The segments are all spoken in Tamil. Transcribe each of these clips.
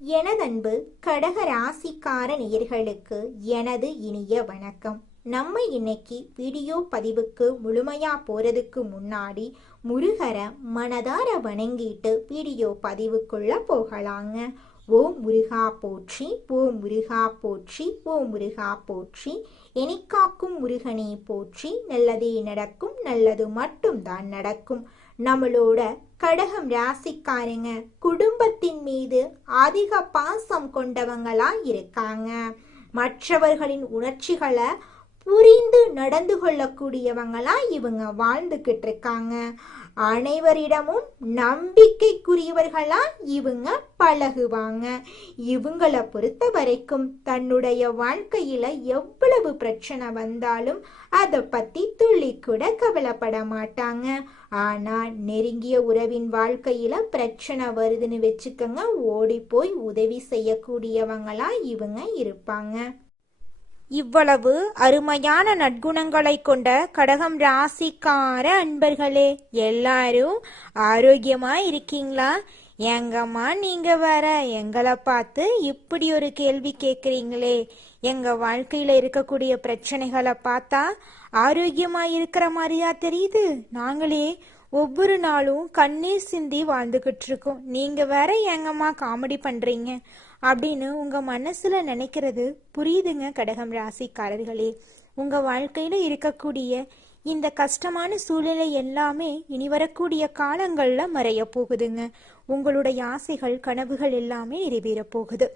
எனதன்பு கடக ராசிக்கார நேயர்களுக்கு எனது இனிய வணக்கம். நம்ம இன்னைக்கு வீடியோ பதிவுக்கு முழுமையா போறதுக்கு முன்னாடி முருகரை மனதார வணங்கிட்டு வீடியோ பதிவுக்குள்ள போகலாங்க. ஓம் முருகா போற்றி, ஓம் முருகா போற்றி, ஓம் முருகா போற்றி. எனிக்காக்கும் முருகனே போற்றி. நல்லதே நடக்கும், நல்லது மட்டும்தான் நடக்கும். நம்மளோட கடகம் ராசிக்காரங்க குடும்பத்தின் மீது அதிக பாசம் கொண்டவங்களா இருக்காங்க. மற்றவர்களின் உணர்ச்சிகளை புரிந்து நடந்து கொள்ளக்கூடியவங்களா இவங்க வாழ்ந்துகிட்டு இருக்காங்க. அனைவரிடமும் நம்பிக்கைக்குரியவர்களா இவங்க பழகுவாங்க. இவங்களை பொறுத்த வரைக்கும் தன்னுடைய வாழ்க்கையில எவ்வளவு பிரச்சனை வந்தாலும் அதை பத்தி துள்ளி கூட கவலைப்பட மாட்டாங்க. ஆனா நெருங்கிய உறவின் வாழ்க்கையில பிரச்சனை வருதுன்னு வச்சுக்கோங்க, ஓடி போய் உதவி செய்யக்கூடியவங்களா இவங்க இருப்பாங்க. இவ்வளவு அருமையான நற்குணங்களை கொண்ட கடகம் ராசிக்கார அன்பர்களே, எல்லாரும் ஆரோக்கியமா இருக்கீங்களா? எங்கம்மா நீங்க வேற எங்களை பார்த்து இப்படி ஒரு கேள்வி கேட்குறீங்களே? எங்க வாழ்க்கையில இருக்கக்கூடிய பிரச்சனைகளை பார்த்தா ஆரோக்கியமா இருக்கிற மாதிரியா தெரியுது? நாங்களே ஒவ்வொரு நாளும் கண்ணீர் சிந்தி வாழ்ந்துகிட்டு இருக்கோம், நீங்க வேற எங்கம்மா காமெடி பண்றீங்க அப்படின்னு உங்க மனசுல நினைக்கிறது புரியுதுங்க. கடகம் ராசிக்காரர்களே, உங்க வாழ்க்கையில இருக்கக்கூடிய இந்த கஷ்டமான சூழ்நிலை எல்லாமே இனி வரக்கூடிய காலங்கள்ல மறைய போகுதுங்க. உங்களுடைய ஆசைகள் கனவுகள் எல்லாமே நிறைவேற போகுது.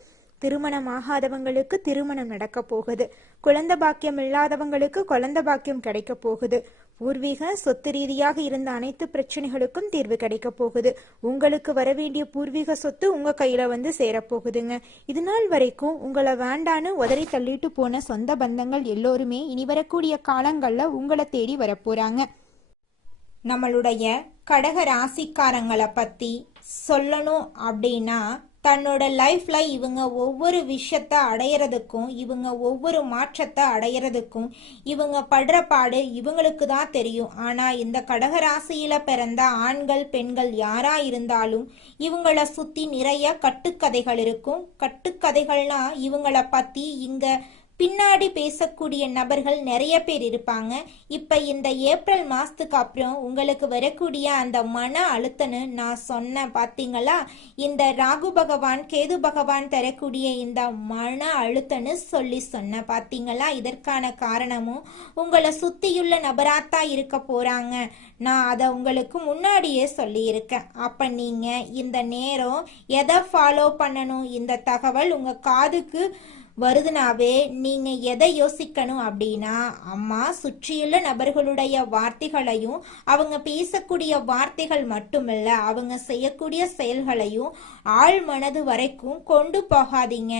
திருமணம் ஆகாதவங்களுக்கு திருமணம் நடக்க போகுது. குழந்தை பாக்கியம் இல்லாதவங்களுக்கு குழந்தை பாக்கியம் கிடைக்க போகுது. பூர்வீக சொத்து ரீதியாக இருந்த அனைத்து பிரச்சனைகளுக்கும் தீர்வு கிடைக்க போகுது. உங்களுக்கு வரவேண்டிய பூர்வீக சொத்து உங்க கையில வந்து சேரப்போகுதுங்க. இது நாள் வரைக்கும் உங்களை வேண்டான்னு உதறி தள்ளிட்டு போன சொந்த பந்தங்கள் எல்லோருமே இனி வரக்கூடிய காலங்கள்ல உங்களை தேடி வரப்போறாங்க. நம்மளுடைய கடக ராசிக்காரங்களை பத்தி சொல்லணும் அப்படின்னா, தன்னோட லைஃப்ல இவங்க ஒவ்வொரு விஷயத்த அடையிறதுக்கும், இவங்க ஒவ்வொரு மாற்றத்தை அடையிறதுக்கும் இவங்க படுற பாடு இவங்களுக்கு தான் தெரியும். ஆனா இந்த கடகராசியில பிறந்த ஆண்கள் பெண்கள் யாரா இருந்தாலும் இவங்கள சுத்தி நிறைய கட்டுக்கதைகள் இருக்கும். கட்டுக்கதைகள்னா இவங்கள பத்தி இங்க பின்னாடி பேசக்கூடிய நபர்கள் நிறைய பேர் இருப்பாங்க. இப்ப இந்த ஏப்ரல் மாசத்துக்கு அப்புறம் உங்களுக்கு வரக்கூடிய அந்த மன அழுத்தன்னு நான் சொன்னேன் பாத்தீங்களா? இந்த ராகு பகவான் கேது பகவான் தரக்கூடிய இந்த மன அழுத்தன்னு சொல்லி சொன்னேன் பாத்தீங்களா? இதற்கான காரணமும் உங்களை சுத்தியுள்ள நபராத்தா இருக்க போறாங்க. நான் அதை உங்களுக்கு முன்னாடியே சொல்லியிருக்கேன். அப்ப நீங்க இந்த நேரம் எதை ஃபாலோ பண்ணணும்? இந்த தகவல் உங்க காதுக்கு வருதுனாவே நீங்க எதை யோசிக்கணும் அப்படின்னா, அம்மா சுற்றியுள்ள நபர்களுடைய வார்த்தைகளையும் அவங்க பேசக்கூடிய வார்த்தைகள் மட்டுமல்ல, அவங்க செய்யக்கூடிய செயல்களையும் ஆழ் மனது வரைக்கும் கொண்டு போகாதீங்க.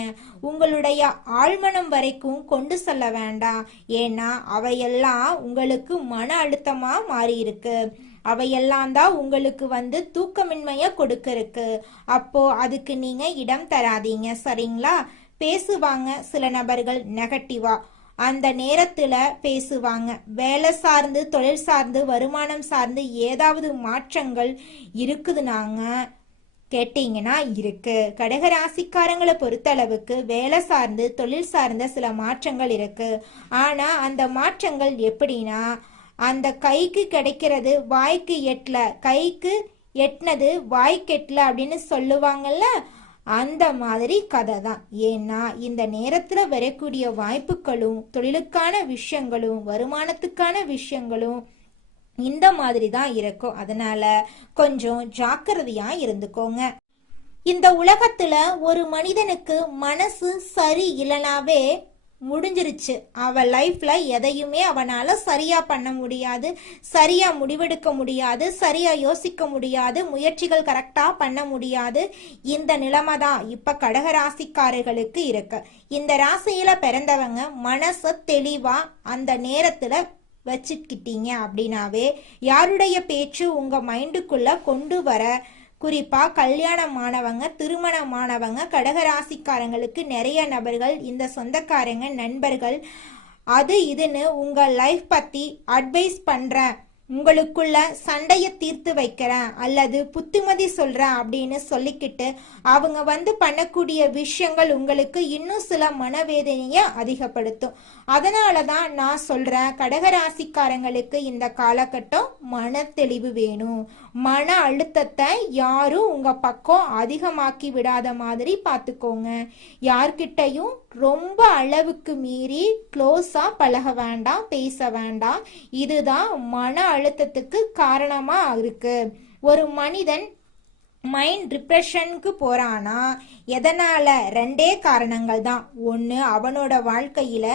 உங்களுடைய ஆழ்மனம் வரைக்கும் கொண்டு செல்ல வேண்டாம். ஏன்னா அவையெல்லாம் உங்களுக்கு மன அழுத்தமா மாறி இருக்கு. அவையெல்லாம் தான் உங்களுக்கு வந்து தூக்கமின்மைய கொடுக்க இருக்கு. அப்போ அதுக்கு நீங்க இடம் தராதீங்க, சரிங்களா? பேசுவாங்க சில நபர்கள் நெகட்டிவா, அந்த நேரத்துல பேசுவாங்க. வேலை சார்ந்து தொழில் சார்ந்து வருமானம் சார்ந்து ஏதாவது மாற்றங்கள் இருக்குதுனாங்க கேட்டீங்கன்னா இருக்கு. கடகராசிக்காரங்களை பொறுத்தளவுக்கு வேலை சார்ந்து தொழில் சார்ந்த சில மாற்றங்கள் இருக்கு. ஆனா அந்த மாற்றங்கள் எப்படின்னா, அந்த கைக்கு கிடைக்கிறது வாய்க்கு எட்டல, கைக்கு எட்டினது வாய்க்கு எட்டல அப்படின்னு சொல்லுவாங்கல்ல, அந்த மாதிரி கதை தான். ஏன்னா இந்த நேரத்துல வரக்கூடிய வாய்ப்புகளும் தொழிலுக்கான விஷயங்களும் வருமானத்துக்கான விஷயங்களும் இந்த மாதிரி தான் இருக்கும். அதனால கொஞ்சம் ஜாக்கிரதையா இருந்துக்கோங்க. இந்த உலகத்துல ஒரு மனிதனுக்கு மனசு சரி இல்லைனாவே முடிஞ்சிருச்சு. அவன் லைஃப்ல எதையுமே அவனால சரியா பண்ண முடியாது, சரியா முடிவெடுக்க முடியாது, சரியா யோசிக்க முடியாது, முயற்சிகள் கரெக்டா பண்ண முடியாது. இந்த நிலைமை தான் இப்ப கடகராசிக்காரர்களுக்கு இருக்கு. இந்த ராசியில பிறந்தவங்க மனச தெளிவா அந்த நேரத்துல வச்சுக்கிட்டீங்க அப்படின்னாவே யாருடைய பேச்சு உங்க மைண்டுக்குள்ள கொண்டு வர, குறிப்பா கல்யாணமானவங்க திருமணமானவங்க கடகராசிக்காரங்களுக்கு நிறைய நபர்கள் இந்த சொந்தக்காரங்க நண்பர்கள் அது இதுன்னு உங்க லைஃப் பத்தி அட்வைஸ் பண்றேன், உங்களுக்குள்ள சண்டையை தீர்த்து வைக்கிறேன் அல்லது புத்திமதி சொல்றேன் அப்படின்னு சொல்லிக்கிட்டு அவங்க பண்ணக்கூடிய விஷயங்கள் உங்களுக்கு இன்னும் சில மனவேதனையை அதிகப்படுத்தும். அதனாலதான் நான் சொல்றேன், கடகராசிக்காரங்களுக்கு இந்த காலகட்டம் மன தெளிவு வேணும். மன அழுத்தத்தை யாரும் உங்க பக்கம் அதிகமாக்கி விடாத மாதிரி பார்த்துக்கோங்க. யார்கிட்டையும் ரொம்ப அளவுக்கு மீறி க்ளோஸா பழக வேண்டாம், பேச வேண்டாம். இதுதான் மன அழுத்தத்துக்கு காரணமா இருக்கு. ஒரு மனிதன் மைண்ட் டிப்ரெஷனுக்கு போறானா எதனால? ரெண்டே காரணங்கள் தான். ஒன்று, அவனோட வாழ்க்கையில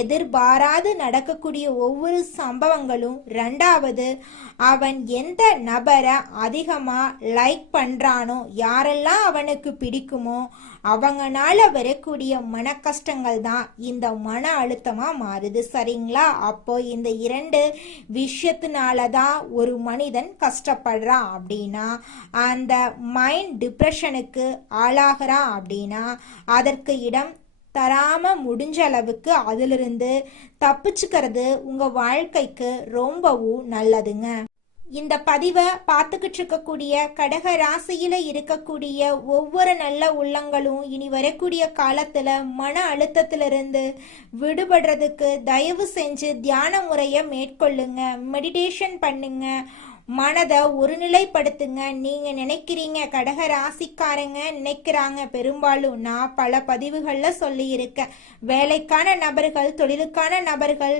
எதிர்பாராது நடக்கக்கூடிய ஒவ்வொரு சம்பவங்களும். ரெண்டாவது, அவன் எந்த நபரை அதிகமா லைக் பண்றானோ, யாரெல்லாம் அவனுக்கு பிடிக்குமோ அவங்கனால வரக்கூடிய மன கஷ்டங்கள் தான் இந்த மன அழுத்தமா மாறுது. சரிங்களா? அப்போ இந்த இரண்டு விஷயத்தினாலதான் ஒரு மனிதன் கஷ்டப்படுறான் அப்படின்னா, அந்த மைண்ட் டிப்ரெஷனுக்கு ஆளாகிறான் அப்படின்னா அதற்கு இடம் தராம முடிஞ்ச அளவுக்கு அதிலிருந்து தப்பிச்சுக்கிறது உங்க வாழ்க்கைக்கு ரொம்பவும் நல்லதுங்க. இந்த பதிவை பார்த்துக்கிட்டு இருக்கக்கூடிய கடக ராசியில இருக்கக்கூடிய ஒவ்வொரு நல்ல உள்ளங்களும் இனி வரக்கூடிய காலத்துல மன அழுத்தத்திலிருந்து விடுபடுறதுக்கு தயவு செஞ்சு தியான முறையை மேற்கொள்ளுங்க, மெடிடேஷன் பண்ணுங்க, மனதை ஒருநிலைப்படுத்துங்க. நீங்க நினைக்கிறீங்க, கடக ராசிக்காரங்க நினைக்கிறாங்க, பெரும்பாலும் நான் பல பதிவுகள்ல சொல்லி இருக்கேன், வேலைக்கான நபர்கள், தொழிலுக்கான நபர்கள்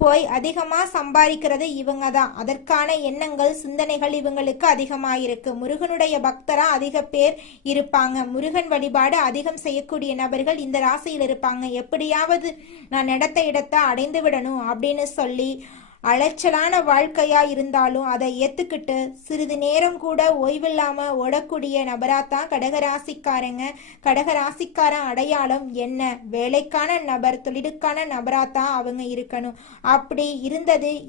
போய் அதிகமா சம்பாதிக்கிறது இவங்க தான். அதற்கான எண்ணங்கள், சிந்தனைகள் இவங்களுக்கு அதிகமாயிருக்கு. முருகனுடைய பக்தரா அதிக பேர் இருப்பாங்க. முருகன் வழிபாடு அதிகம் செய்யக்கூடிய நபர்கள் இந்த ராசியில் இருப்பாங்க. எப்படியாவது நான் இடத்தை அடைந்து விடணும் அப்படின்னு சொல்லி அலைச்சலான வாழ்க்கையா இருந்தாலும் அதை ஏத்துக்கிட்டு சிறிது நேரம் கூட ஓய்வில்லாம ஓடக்கூடிய நபராத்தான் கடகராசிக்காரங்க. கடகராசிக்காரன் அடையாளம் என்ன? வேலைக்கான நபர், தொழிலுக்கான நபராத்தான் அவங்க இருக்கணும். அப்படி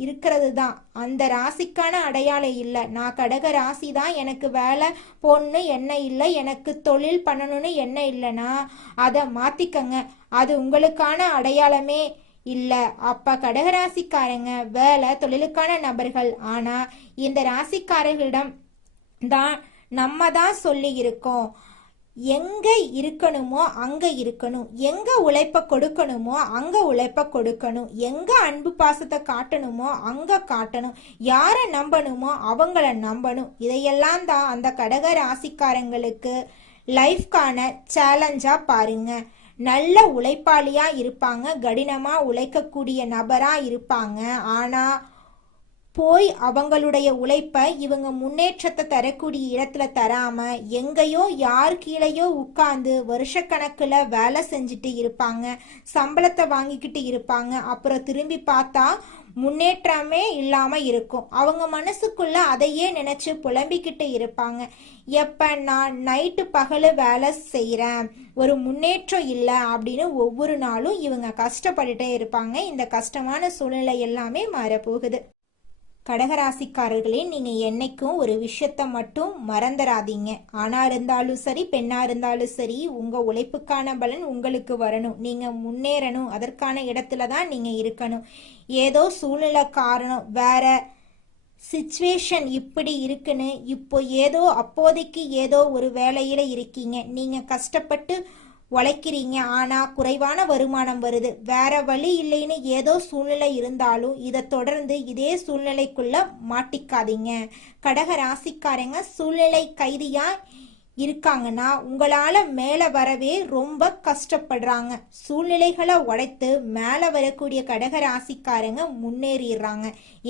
இருக்கிறது தான் அந்த ராசிக்கான அடையாளம் இல்லை. நான் கடக ராசி தான், எனக்கு வேலை போடணும்னு என்ன இல்லை, எனக்கு தொழில் பண்ணணும்னு என்ன இல்லைன்னா அதை மாத்திக்கங்க. அது உங்களுக்கான அடையாளமே இல்ல. அப்ப கடகராசிக்காரங்க வேலை, தொழிலுக்கான நபர்கள். ஆனா இந்த ராசிக்காரர்களிடம் தான் நம்ம தான் சொல்லி இருக்கோம், எங்க இருக்கணுமோ அங்க இருக்கணும், எங்க உழைப்ப கொடுக்கணுமோ அங்க உழைப்ப கொடுக்கணும், எங்க அன்பு பாசத்தை காட்டணுமோ அங்க காட்டணும், யார நம்பணுமோ அவங்கள நம்பணும். இதையெல்லாம் தான் அந்த கடக ராசிக்காரங்களுக்கு லைஃப்கான சேலஞ்சா பாருங்க. நல்ல உழைப்பாளியா இருப்பாங்க, கடினமா உழைக்கக்கூடிய நபரா இருப்பாங்க. ஆனா போய் அவங்களுடைய உழைப்ப இவங்க முன்னேற்றத்தை தரக்கூடிய இடத்துல தராம எங்கேயோ யார் கீழேயோ உட்கார்ந்து வருஷக்கணக்குல வேலை செஞ்சுட்டு இருப்பாங்க, சம்பளத்தை வாங்கிக்கிட்டு இருப்பாங்க. அப்புறம் திரும்பி பார்த்தா முன்னேற்றமே இல்லாம இருக்கும். அவங்க மனசுக்குள்ள அதையே நினைச்சு புலம்பிக்கிட்டு இருப்பாங்க. எப்ப நான் நைட்டு பகல வேலை செய்யறேன், ஒரு முன்னேற்றம் இல்லை அப்படின்னு ஒவ்வொரு நாளும் இவங்க கஷ்டப்பட்டுட்டே இருப்பாங்க. இந்த கஷ்டமான சூழ்நிலை எல்லாமே மாறப்போகுது. கடகராசிக்காரர்களே, நீங்க என்னைக்கும் ஒரு விஷயத்த மட்டும் மறந்துடாதீங்க. ஆணா இருந்தாலும் சரி, பெண்ணா இருந்தாலும் சரி, உங்க உழைப்புக்கான பலன் உங்களுக்கு வரணும். நீங்க முன்னேறணும். அதற்கான இடத்துல தான் நீங்க இருக்கணும். ஏதோ சூழ்நிலை காரணம், வேற சிச்சுவேஷன் இப்படி இருக்குன்னு இப்போ ஏதோ அப்போதைக்கு ஏதோ ஒரு வேலையில இருக்கீங்க, நீங்க கஷ்டப்பட்டு உழைக்கிறீங்க, ஆனா குறைவான வருமானம் வருது, வேற வழி இல்லைன்னு ஏதோ சூழ்நிலை இருந்தாலும் இதை தொடர்ந்து இதே சூழ்நிலைக்குள்ள மாட்டிக்காதீங்க. கடக ராசிக்காரங்க சூழ்நிலை கைதியா இருக்காங்கன்னா உங்களால மேல வரவே ரொம்ப கஷ்டப்படுறாங்க. சூழ்நிலைகளை உடைத்து மேல வரக்கூடிய கடக ராசிக்காரங்க முன்னேறிடுறாங்க.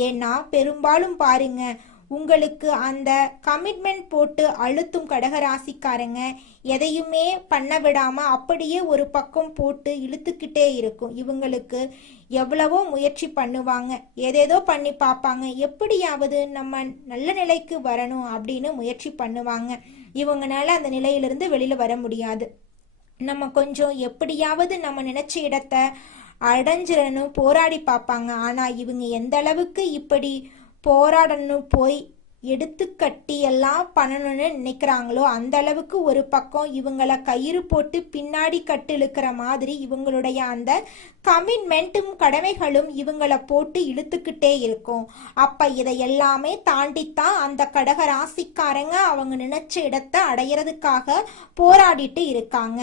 ஏன்னா பெரும்பாலும் பாருங்க, உங்களுக்கு அந்த கமிட்மெண்ட் போட்டு அழுத்தும் கடகராசிக்காரங்க எதையுமே பண்ண விடாம அப்படியே ஒரு பக்கம் போட்டு இழுத்துக்கிட்டே இருக்கும். இவங்களுக்கு எவ்வளவோ முயற்சி பண்ணுவாங்க, ஏதேதோ பண்ணி பார்ப்பாங்க, எப்படியாவது நம்ம நல்ல நிலைக்கு வரணும் அப்படின்னு முயற்சி பண்ணுவாங்க. இவங்கனால அந்த நிலையிலிருந்து வெளியில வர முடியாது. நம்ம கொஞ்சம் எப்படியாவது நம்ம நினைச்ச இடத்த அடைஞ்சிடணும் போராடி பார்ப்பாங்க. ஆனா இவங்க எந்த அளவுக்கு இப்படி போராடணும் போய் எடுத்து கட்டி எல்லாம் பண்ணணும்னு நினைக்கிறாங்களோ அந்த அளவுக்கு ஒரு பக்கம் இவங்கள கயிறு போட்டு பின்னாடி கட்டு இழுக்கிற மாதிரி இவங்களுடைய அந்த கமிட்மெண்ட்டும் கடமைகளும் இவங்கள போட்டு இழுத்துக்கிட்டே இருக்கும். அப்ப இதை எல்லாமே தாண்டித்தான் அந்த கடக ராசிக்காரங்க அவங்க நினைச்ச இடத்தை அடையிறதுக்காக போராடிட்டு இருக்காங்க.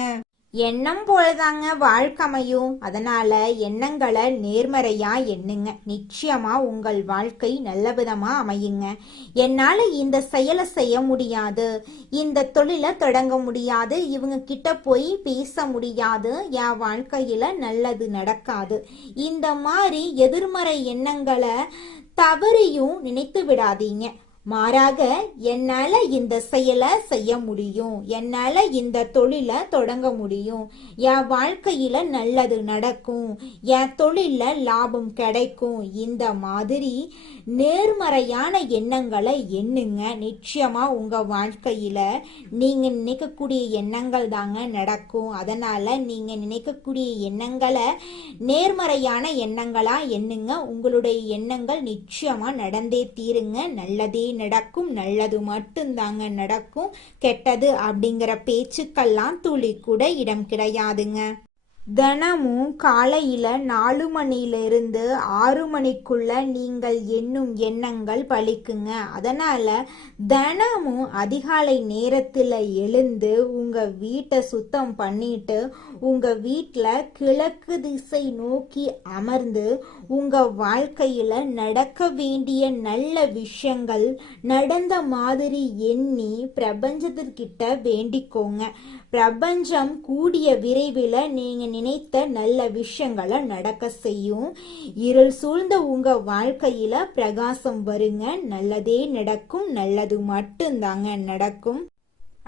எண்ணம் போலதாங்க வாழ்க்கையும். அதனால எண்ணங்களை நேர்மறையா எண்ணுங்க. நிச்சயமா உங்கள் வாழ்க்கை நல்ல விதமா அமையுங்க. என்னால இந்த செயலை செய்ய முடியாது, இந்த தொழிலை தொடங்க முடியாது, இவங்க கிட்ட போய் பேச முடியாது, என் வாழ்க்கையில நல்லது நடக்காது, இந்த மாதிரி எதிர்மறை எண்ணங்களை தவறியும் நினைத்து விடாதீங்க. மாறாக என்னால இந்த செயலை செய்ய முடியும், என்னால இந்த தொழிலை தொடங்க முடியும், என் வாழ்க்கையில நல்லது நடக்கும், என் தொழில லாபம் கிடைக்கும், இந்த மாதிரி நேர்மறையான எண்ணங்களை எண்ணுங்க. நிச்சயமா உங்க வாழ்க்கையில நீங்க நினைக்கக்கூடிய எண்ணங்கள் தாங்க நடக்கும். அதனால நீங்க நினைக்கக்கூடிய எண்ணங்களை நேர்மறையான எண்ணங்களா எண்ணுங்க. உங்களுடைய எண்ணங்கள் நிச்சயமா நடந்தே தீருங்க. நல்லதே நடக்கும், நல்லது மட்டும்தாங்க நடக்கும். கெட்டது அப்படிங்கிற பேச்சுக்கெல்லாம் துளி கூட இடம் கிடையாதுங்க. தினமும் காலையில 4 மணியிலிருந்து 6 மணிக்குள்ள நீங்கள் எண்ணும் எண்ணங்கள் பலிக்குங்க. அதனால தினமும் அதிகாலை நேரத்துல எழுந்து உங்க வீட்டை சுத்தம் பண்ணிட்டு உங்க வீட்டுல கிழக்கு திசை நோக்கி அமர்ந்து உங்க வாழ்க்கையில நடக்க வேண்டிய நல்ல விஷயங்கள் நடந்த மாதிரி எண்ணி பிரபஞ்சத்திற்கிட்ட வேண்டிக்கோங்க. பிரபஞ்சம் கூடிய விரைவில் நீங்க நினைத்த நல்ல விஷயங்களை நடக்க செய்யும். இருள் சூழ்ந்த உங்க வாழ்க்கையில பிரகாசம் வருங்க. நல்லதே நடக்கும், நல்லது மட்டும்தாங்க நடக்கும்.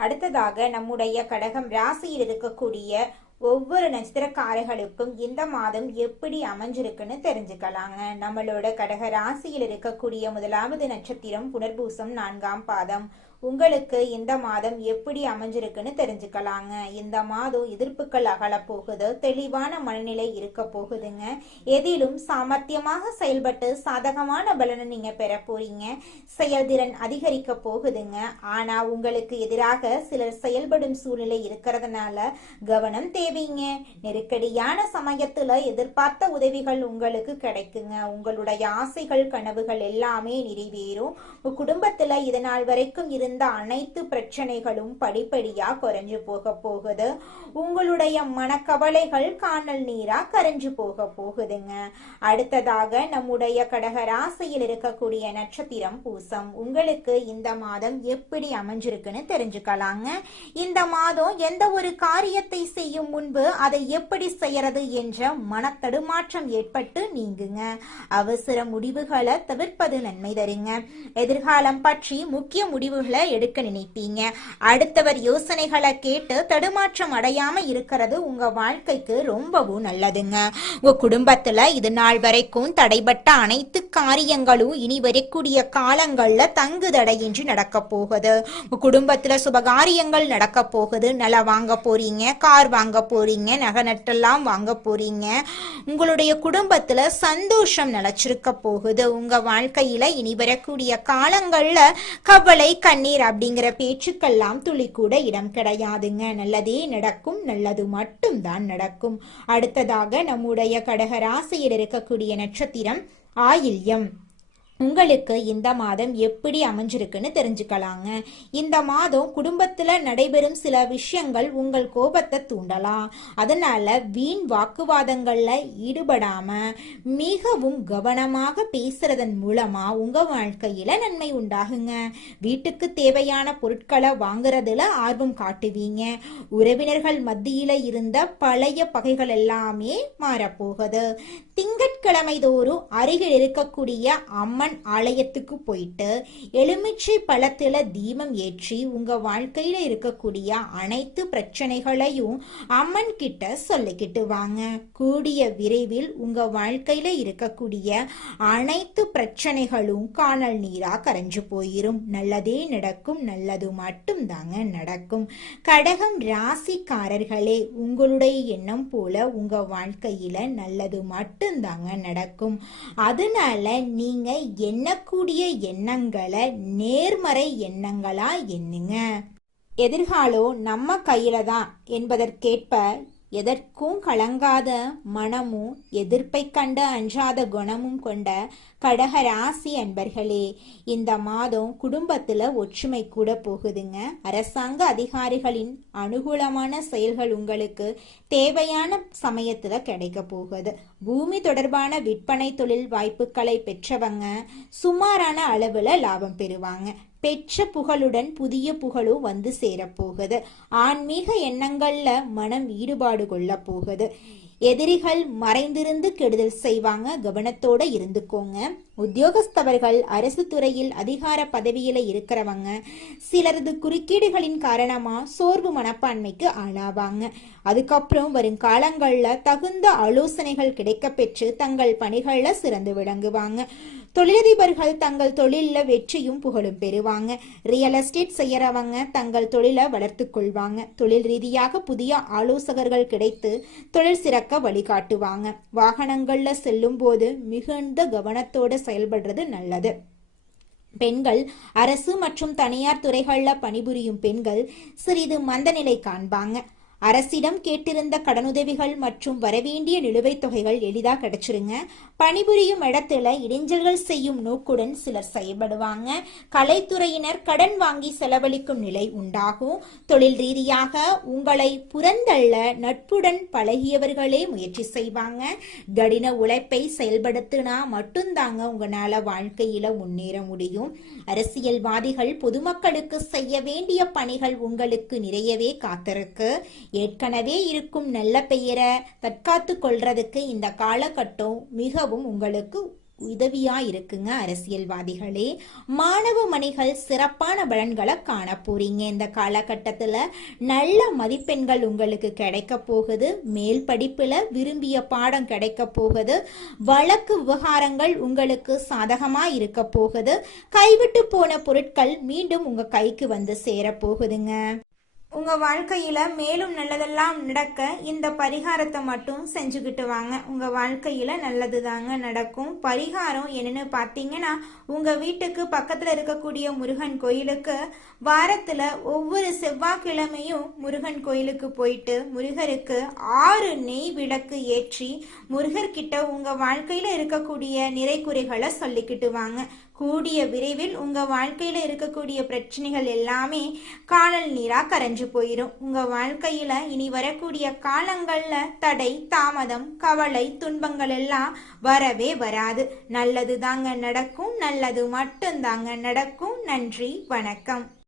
அடுத்ததாக நம்முடைய கடகம் ராசியில் இருக்கக்கூடிய ஒவ்வொரு நட்சத்திரக்காரர்களுக்கும் இந்த மாதம் எப்படி அமைஞ்சிருக்குன்னு தெரிஞ்சுக்கலாங்க. நம்மளோட கடக ராசியில் இருக்கக்கூடிய முதலாவது நட்சத்திரம் புனர்பூசம் 4ஆம் பாதம். உங்களுக்கு இந்த மாதம் எப்படி அமைஞ்சிருக்குன்னு தெரிஞ்சுக்கலாங்க. இந்த மாதம் எதிர்ப்புகள் அகல போகுது, தெளிவான மனநிலை இருக்க போகுதுங்க. எதிலும் சாமர்த்தியமாக செயல்பட்டு சாதகமான பலனை நீங்க பெற போறீங்க. செயல்திறன் அதிகரிக்க போகுதுங்க. ஆனா உங்களுக்கு எதிராக சிலர் செயல்படும் சூழ்நிலை இருக்கிறதுனால கவனம் தேவைங்க. நெருக்கடியான சமயத்துல எதிர்பார்த்த உதவிகள் உங்களுக்கு கிடைக்குங்க. உங்களுடைய ஆசைகள் கனவுகள் எல்லாமே நிறைவேறும். குடும்பத்துல இதனால் வரைக்கும் இருந்த அனைத்து பிரச்சனைகளும் படிப்படியா குறைஞ்சு போக போகுது. உங்களுடைய மனக்கவலைகள் காணல் நீரா கரைஞ்சு போக போகுதுங்க. அடுத்ததாக நம்முடைய கடக ராசியில் இருக்கக்கூடிய நட்சத்திரம் பூசம். உங்களுக்கு இந்த மாதம் எப்படி அமைஞ்சிருக்குன்னு தெரிஞ்சுக்கலாங்க. இந்த மாதம் எந்த ஒரு காரியத்தை செய்யும் முன்பு அதை எப்படி செய்யறது என்ற மனத்தடுமாற்றம் ஏற்பட்டு நீங்குங்க. அவசர முடிவுகளை தவிர்ப்பது நன்மை தருங்க. எதிர்காலம் பற்றி முக்கிய முடிவுகளை எடுக்க நினைப்பீங்க. அடுத்தவர் யோசனைகளை கேட்டு தடுமாற்றம் அடையாம இருக்கிறது உங்க வாழ்க்கைக்கு ரொம்பவும் நல்லதுங்க. உங்க குடும்பத்துல இது நாள் வரைக்கும் தடைபட்ட அனைத்து காரியங்களும் இனி வரக்கூடிய காலங்கள்ல தங்கு தடையின்றி நடக்க போகுது. உங்க குடும்பத்துல சுபகாரியங்கள் நடக்க போகுது. நில வாங்க போறீங்க, கார் வாங்க போறீங்க, நகை நட்டெல்லாம் வாங்க போறீங்க. உங்களுடைய குடும்பத்துல சந்தோஷம் நிலைச்சிருக்க போகுது. உங்க வாழ்க்கையில இனி வரக்கூடிய காலங்கள்ல கவலை கண்ணீர் அப்படிங்கிற பேச்சுக்கெல்லாம் துளி கூட இடம் கிடையாதுங்க. நல்லதே நடக்கும், நல்லது மட்டும்தான் நடக்கும். அடுத்ததாக நம்முடைய கடக ராசியில் இருக்கக்கூடிய நட்சத்திரம் ஆயில்யம். உங்களுக்கு இந்த மாதம் எப்படி அமைஞ்சிருக்குன்னு தெரிஞ்சுக்கலாங்க. இந்த மாதம் குடும்பத்துல நடைபெறும் சில விஷயங்கள் உங்கள் கோபத்தை தூண்டலாம். அதனால வீண் வாக்குவாதங்கள்ல ஈடுபடாம மிகவும் கவனமாக பேசுறதன் மூலமா உங்க வாழ்க்கையில நன்மை உண்டாகுங்க. வீட்டுக்கு தேவையான பொருட்களை வாங்குறதுல ஆர்வம் காட்டுவீங்க. உறவினர்கள் மத்தியில இருந்த பழைய பகைகள் எல்லாமே மாறப்போகுது. திங்கட்கிழமை தோறும் அருகில் இருக்கக்கூடிய அம்மன் ஆலயத்துக்கு போயிட்டு எலுமிச்சை பழத்துல தீபம் ஏற்றி உங்க வாழ்க்கையில இருக்கக்கூடிய அனைத்து பிரச்சனைகளையும் அம்மன் கிட்ட சொல்லிக்கிட்டு வாங்க. கூடிய விரைவில் உங்க வாழ்க்கையில இருக்கக்கூடிய அனைத்து பிரச்சனைகளும் காணல் நீரா கரைஞ்சு போயிரும். நல்லதே நடக்கும், நல்லது மட்டும் தாங்க நடக்கும். கடகம் ராசிக்காரர்களே, உங்களுடைய எண்ணம் போல உங்க வாழ்க்கையில நல்லது மட்டும் தாங்க நடக்கும். அதனால நீங்க எண்ணக்கூடிய எண்ணங்களை நேர்மறை எண்ணங்களா எண்ணுங்க. எதிர்காலம் நம்ம கையில தான் என்பதற்கேற்ப எதற்கும் கலங்காத மனமும் எதிர்ப்பை கண்டு அஞ்சாத குணமும் கொண்ட கடக ராசி அன்பர்களே, இந்த மாதம் குடும்பத்துல ஒற்றுமை கூட போகுதுங்க. அரசாங்க அதிகாரிகளின் அனுகூலமான செயல்கள் உங்களுக்கு தேவையான சமயத்துல கிடைக்க போகுது. பூமி தொடர்பான விற்பனை தொழில் வாய்ப்புகளை பெற்றவங்க சுமாரான அளவுல லாபம் பெறுவாங்க. பெற்ற புகழுடன் புதிய புகழும் வந்து சேரப்போகுது. ஆன்மீக எண்ணங்கள்ல மனம் ஈடுபாடு கொள்ள போகுது. எதிரிகள் மறைந்திருந்து கெடுதல் செய்வாங்க, கவனத்தோட இருந்துக்கோங்க. உத்தியோகஸ்தவர்கள் அரசு துறையில் அதிகார பதவியில இருக்கிறவங்க சிலரது குறுக்கீடுகளின் காரணமா சோர்வு மனப்பான்மைக்கு ஆளாவாங்க. அதுக்கப்புறம் வரும் காலங்கள்ல தகுந்த ஆலோசனைகள் கிடைக்க பெற்று தங்கள் பணிகள்ல சிறந்து விளங்குவாங்க. தொழிலதிபர்கள் தங்கள் தொழில வெற்றியும் புகழும் பெறுவாங்க. ரியல் எஸ்டேட் செய்யறவங்க தங்கள் தொழிலை வளர்த்து கொள்வாங்க. தொழில் ரீதியாக புதிய ஆலோசகர்கள் கிடைத்து தொழில் சிறக்க வழிகாட்டுவாங்க. வாகனங்கள்ல செல்லும் போது மிகுந்த கவனத்தோட செயல்படுறது நல்லது. பெண்கள் அரசு மற்றும் தனியார் துறைகள்ல பணிபுரியும் பெண்கள் சிறிது மந்தநிலை காண்பாங்க. அரசிடம் கேட்டிருந்த கடனுதவிகள் மற்றும் வரவேண்டிய நிலுவைத் தொகைகள் எளிதா கிடைச்சிருங்க. பணிபுரியும் இடத்துல இடைஞ்சல்கள் செய்யும் நோக்குடன் சிலர் செயல்படுவாங்க. கலைத்துறையினர் கடன் வாங்கி செலவழிக்கும் நிலை உண்டாகும். தொழில் ரீதியாக உங்களை புறந்தள்ள நட்புடன் பழகியவர்களே முயற்சி செய்வாங்க. கடின உழைப்பை செயல்படுத்தினா மட்டும்தாங்க உங்களால வாழ்க்கையில முன்னேற முடியும். அரசியல்வாதிகள் பொதுமக்களுக்கு செய்ய வேண்டிய பணிகள் உங்களுக்கு நிறையவே காத்திருக்கு. ஏற்கனவே இருக்கும் நல்ல பெயரை தற்காத்து கொள்றதுக்கு இந்த காலகட்டம் மிகவும் உங்களுக்கு உதவியா இருக்குங்க. அரசியல்வாதிகளே, மாணவ மணிகள் சிறப்பான பலன்களை காண போறீங்க. இந்த காலகட்டத்துல நல்ல மதிப்பெண்கள் உங்களுக்கு கிடைக்க போகுது. மேல் படிப்புல விரும்பிய பாடம் கிடைக்க போகுது. வழக்கு விவகாரங்கள் உங்களுக்கு சாதகமா இருக்க போகுது. கைவிட்டு போன பொருட்கள் மீண்டும் உங்க கைக்கு வந்து சேர போகுதுங்க. உங்க வாழ்க்கையில மேலும் நல்லதெல்லாம் நடக்க இந்த பரிகாரத்தை மட்டும் செஞ்சுக்கிட்டு வாங்க. உங்க வாழ்க்கையில நல்லது தாங்க நடக்கும். பரிகாரம் என்னன்னு பார்த்தீங்கன்னா, உங்க வீட்டுக்கு பக்கத்துல இருக்கக்கூடிய முருகன் கோயிலுக்கு வாரத்துல ஒவ்வொரு செவ்வாய்க்கிழமையும் முருகன் கோயிலுக்கு போயிட்டு முருகருக்கு 6 நெய் விளக்கு ஏற்றி முருகர்கிட்ட உங்க வாழ்க்கையில இருக்கக்கூடிய நிறை குறைகளை சொல்லிக்கிட்டு வாங்க. கூடிய விரைவில் உங்க வாழ்க்கையில இருக்கக்கூடிய பிரச்சனைகள் எல்லாமே காணல் நீரா கரைஞ்சு போயிடும். உங்க வாழ்க்கையில இனி வரக்கூடிய காலங்கள்ல தடை, தாமதம், கவலை, துன்பங்கள் எல்லாம் வரவே வராது. நல்லது தாங்க நடக்கும். நல்லது மட்டும் தாங்க நடக்கும். நன்றி, வணக்கம்.